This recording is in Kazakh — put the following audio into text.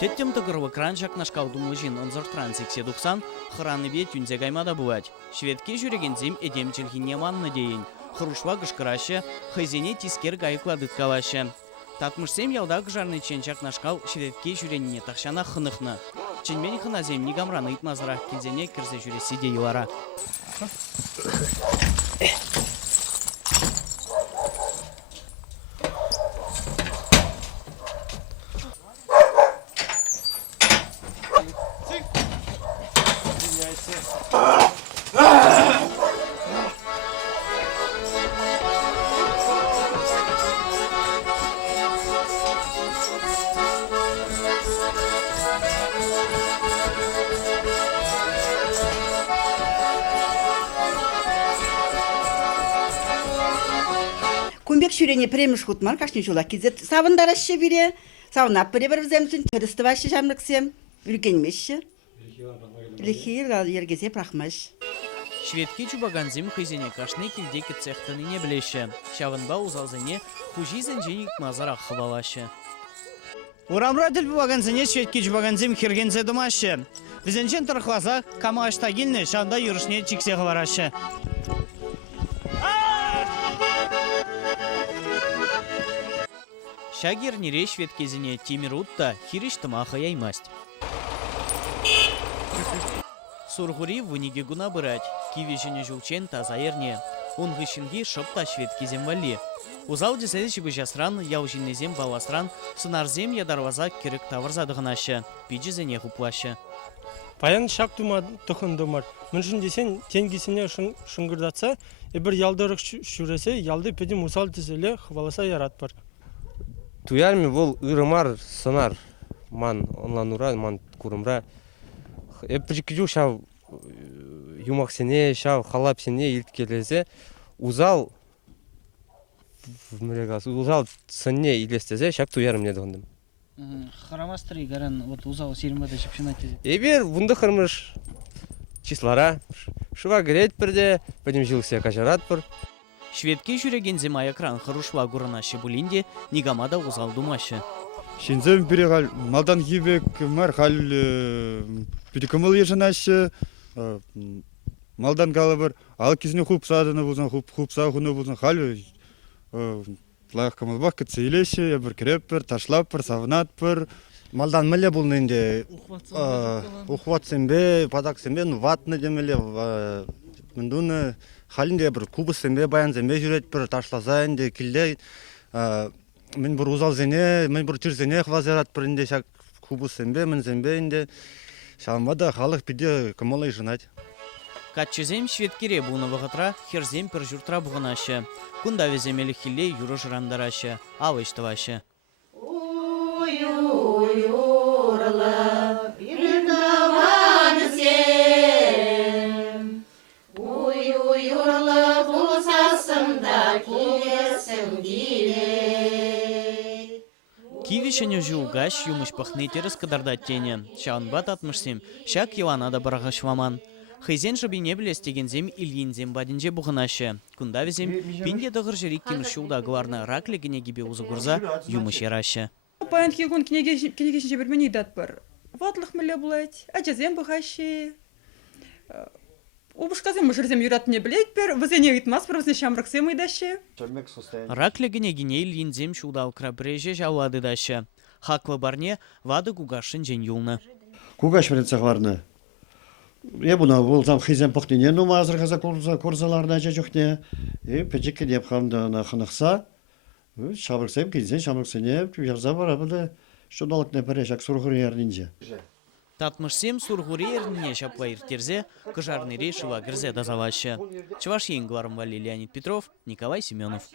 Теттем тыгырвы кран шакнашкал думлыжин онзор трансиксе духсан, храны бе тюнзе гаймада бывать. Шведке жүрегензем эдем челхине манны дейін. Хрушва гышкырашы, хайзене тискер гайкладыт калашы. Татмышсем ялда гжарный чен шакнашкал шведке жүреніне тахшана хынықны. Ченмен хыназем нигамраны итмазырақ келзене кірзе жүресі дейілара. Кумбек шүрене премеш хутмар кашни жула кизет савындарашы бире. Савынап бире бір вземсін көрістівашы жамрыксем. Үргенмеші. Лихир ергезе прахмаш. Шведке чубаганзем хайзене кашны келдекі цехтыны не білеші. Шавынба узалзене хужизен женик мазарақ хывалашы. Урамра діл бұбаганзене шведке чубаганзем хергензе думашы. Візенчен тұрықлаза камағашта келіне шанда юрышне чиксе ғыварашы. Шагер нере шведкезіне темирутта хириштымаха яймасть. Сургури выныге гуна бырать, кивешіне жулчен таза ерне. Он гышынги шыпта шведкезем вали. Узал десәдіші бұжасран, яужинезем баласран, сынарзем ядарваза керік тавырзадығынашы, пиджізене хуплашы. Паян шак тума тұхындымар. Мүншін десен тенгесіне шыңғырдатса, бір ялдырық шүресе, ялды педім усал тізелі хваласа ярат бар. Туярми бол ырымар сынар ман онланура ман курымра. Эприкижу шав юмаксене шав халапсене илткелезе узал узал сынне илестезе шак туярым не догондым. Харамастыры гаран вот узал сирмада шипшинате. Эбер вунды хырмыш числара шыва греть бірде, пойдем жилсе кажарат бір. Шведке жүрегензем аякран харушва гуранашы булинде нигамада узал думашы. Шинзем перегал малдан гибек мар хал перекомыл ежанашы малдан галабыр ал кизне хуп садыны бузан хуп сахуны бузан хал лайық камылбақ кетсе илеші бір кереп бір ташлап бір савынат бір малдан міле бұл ненде ухват сенбе падак сенбе ватны демеле міндуны халінде бір кубы сенбе баян сенбе жүрет бір ташлазайын де келде мен бір узал зене мен бір чыр зене хвазерат бір инде шак кубы сенбе мен сенбе инде шамада халық биде кымылай жынать. Катчызем шведкере буны вағытра херзем пір жұртра бұғынашы. Күнда веземелі хилле юры жырандарашы, алыштывашы. Кивишене жугаш юмыш пахнетерес кадарда тене. Шаанбат атмышсем, шак еланада барағаш ваман. Хайзен жабине білестегензем ильинзем бадинже бұғынашы. Күнда везем пинде дығыр жерик кемішулда ғыларна раклегіне гибе узы юмыш ерашы. Паян кегон кенегешін жебірмені дат бар. Ватлық мүлі бұлайт, әжазем бұғашы. Убышказем мұшырзем юратыне білет бір, візене ұйтмас бір візне шамрықсем ұйдашы. Раклегіне гене ильинзем шулдал крабреже жауады дашы. Хаклы барне вады гугашын жен юлны. Гугаш бірінцеғ барны. Бұна болсам хизем пұқтыне, но мазыр қаза көрзаларына жа жоқне. Пәчекке деп қамдығына қынықса, шабырқсем кезден шамрықсене, ярза бара бұды, шудалық нәпәре жақ сұрғыры ернінже. Татмышсем сургури ерніне шапла иртерзе, кыжарныре шыва гірзе дазалашы. Чуваш ең гларым Валерий Леонид Петров, Николай Семенов.